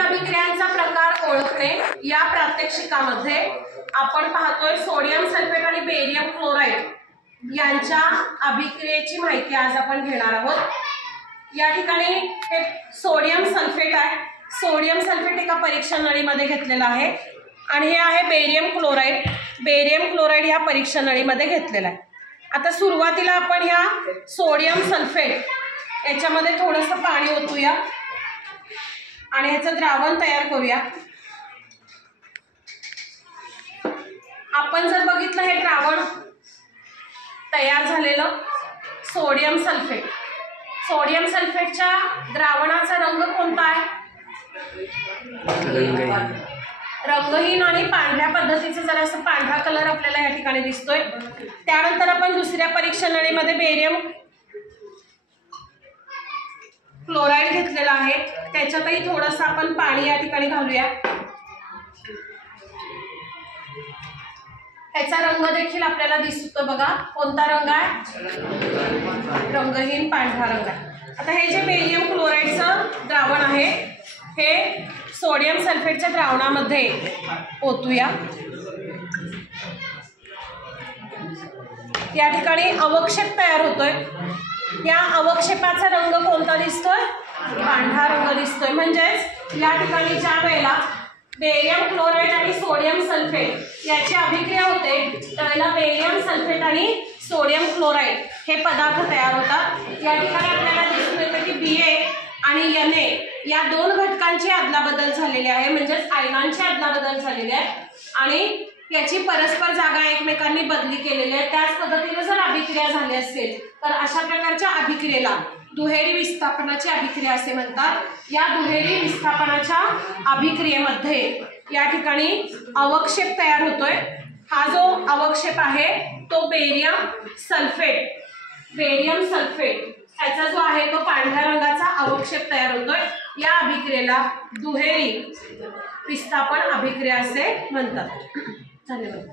रासायनिक अभिक्रियांचा प्रकार ओळखणे या प्रात्यक्षिकामध्ये आपण पाहतोय सोडियम सल्फेट आणि बेरियम क्लोराईड यांच्या अभिक्रियेची माहिती आज आपण घेणार आहोत। या ठिकाणी हे सोडियम सल्फेट आहे। सोडियम सल्फेट एका परीक्षण नळीमध्ये घेतलेला आहे आणि हे आहे बेरियम क्लोराईड। बेरियम क्लोराईड या परीक्षण नळीमध्ये घेतलेला आहे। आता सुरुवातीला आपण ह्या सोडियम सल्फेट याच्यामध्ये थोडंसं पाणी ओतूया आणि ह्याचं द्रावण तयार करूया। आपण जर बघितलं हे द्रावण तयार झालेलं सोडियम सल्फेट, सोडियम सल्फेटच्या द्रावणाचा रंग कोणता आहे? रंगहीन आणि पांढऱ्या पद्धतीचा जरासा पांढरा कलर आपल्याला या ठिकाणी दिसतोय। त्यानंतर आपण दुसऱ्या परीक्षण नळीमध्ये बेरियम क्लोराईड घेतलेला आहे, त्याच्यातही थोडंसं आपण पाणी या ठिकाणी घालूया। ह्याचा रंग देखील आपल्याला दिसतो बघा, कोणता रंग आहे? रंगहीन पांढरा रंग आहे। आता हे जे बेरियम क्लोराईडचं द्रावण आहे हे सोडियम सल्फेटच्या द्रावणामध्ये ओतूया। या ठिकाणी अवक्षेप तयार होतोय। या अवक्षेपाचा रंग कोणता दिसतोय? पांढरा रंग दिसतोय। म्हणजेच या ठिकाणी ज्या वेळेला बेरियम क्लोराईड आणि सोडियम सल्फेट याची अभिक्रिया होते त्यावेळेला बेरियम सल्फेट आणि सोडियम क्लोराईड हे पदार्थ तयार होतात। या ठिकाणी आपल्याला दिसून येतं की Ba आणि Na या दोन घटकांची अदलाबदल झालेली आहे, म्हणजेच आयनांची अदलाबदल झालेली आहे आणि याची परस्पर जागा एकमेकांनी बदली केलेली आहे। त्याच पद्धतीने जर अभिक्रिया झाली असेल तर अशा प्रकारच्या अभिक्रियेला दुहेरी विस्थापनाची अभिक्रिया असे म्हणतात। या दुहेरी विस्थापनाच्या अभिक्रियेमध्ये या ठिकाणी अवक्षेप तयार होतोय। हा जो अवक्षेप आहे तो बेरियम सल्फेट ह्याचा जो आहे तो पांढऱ्या रंगाचा अवक्षेप तयार होतोय। या अभिक्रियेला दुहेरी विस्थापन अभिक्रिया असे म्हणतात। धन्यवाद।